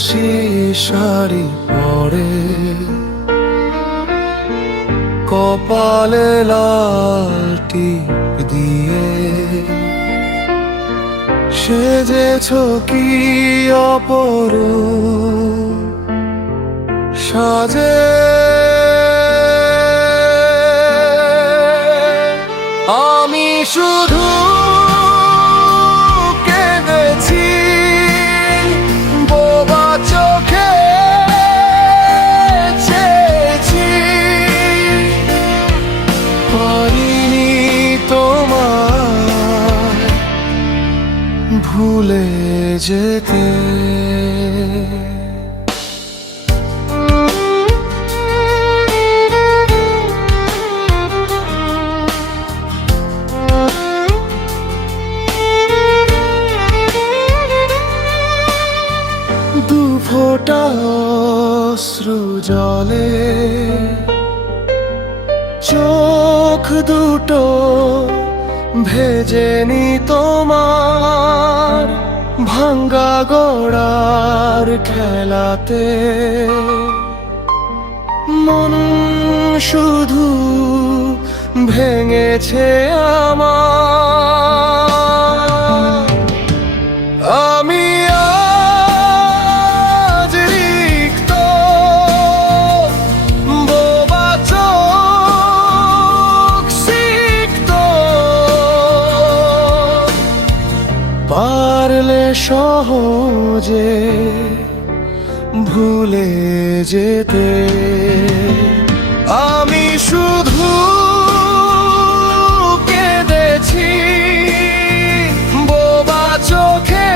রূপসী শাড়ি পরে, কপালে লাল টিপ দিয়ে সেজেছ কি অপরূপ সাজে। আমি শুধু কেঁদেছি বোবা চোখে, চেয়েছি পারিনি তোমায় ভুলে যেতে। দু ফোঁটা অশ্রু জলে চোখ দুটো ভেজেনি তোমার, ভাঙ্গা গড়ার খেলাতে মন শুধু ভেঙেছে আমার। আমি আজ রিক্ত, বোবা চোখ সিক্ত, পারলে সহজে ভুলে যেতে। আমি শুধু কেঁদেছি বোবা চোখে,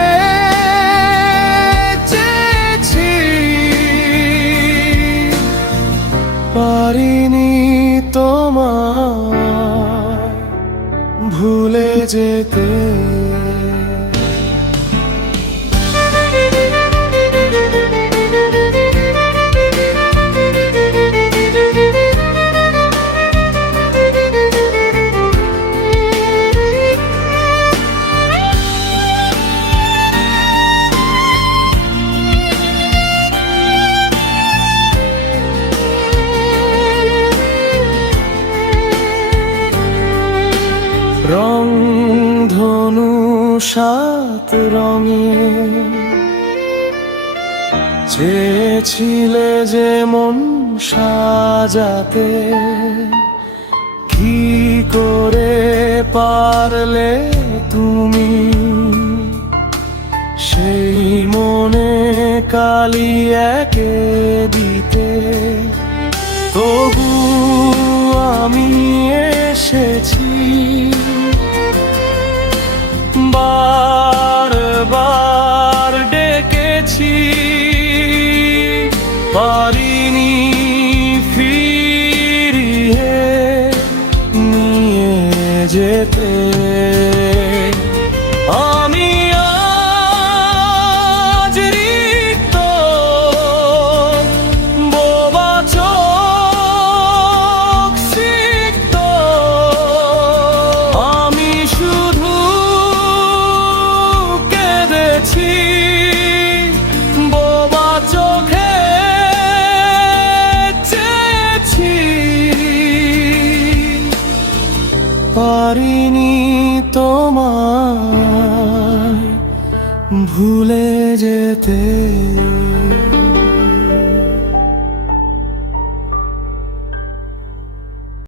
চেয়েছি পারিনি তোমায় ভুলে যেতে। রং ধনু সাত রঙে চেয়েছিলে যে মন সাজাতে, কি করে পারলে তুমি সেই মনে কালি একে দিতে। তবু আমি এসেছি বারবার ডেকেছি, পারিনি ফিরিয়ে নিয়ে যেতে। আমি আজ রিক্ত, বোবা চোখ সিক্ত, আমি শুধু কেঁদেছি বোবা চোখে, চেয়েছি পারিনি তোমায় ভুলে যেতে।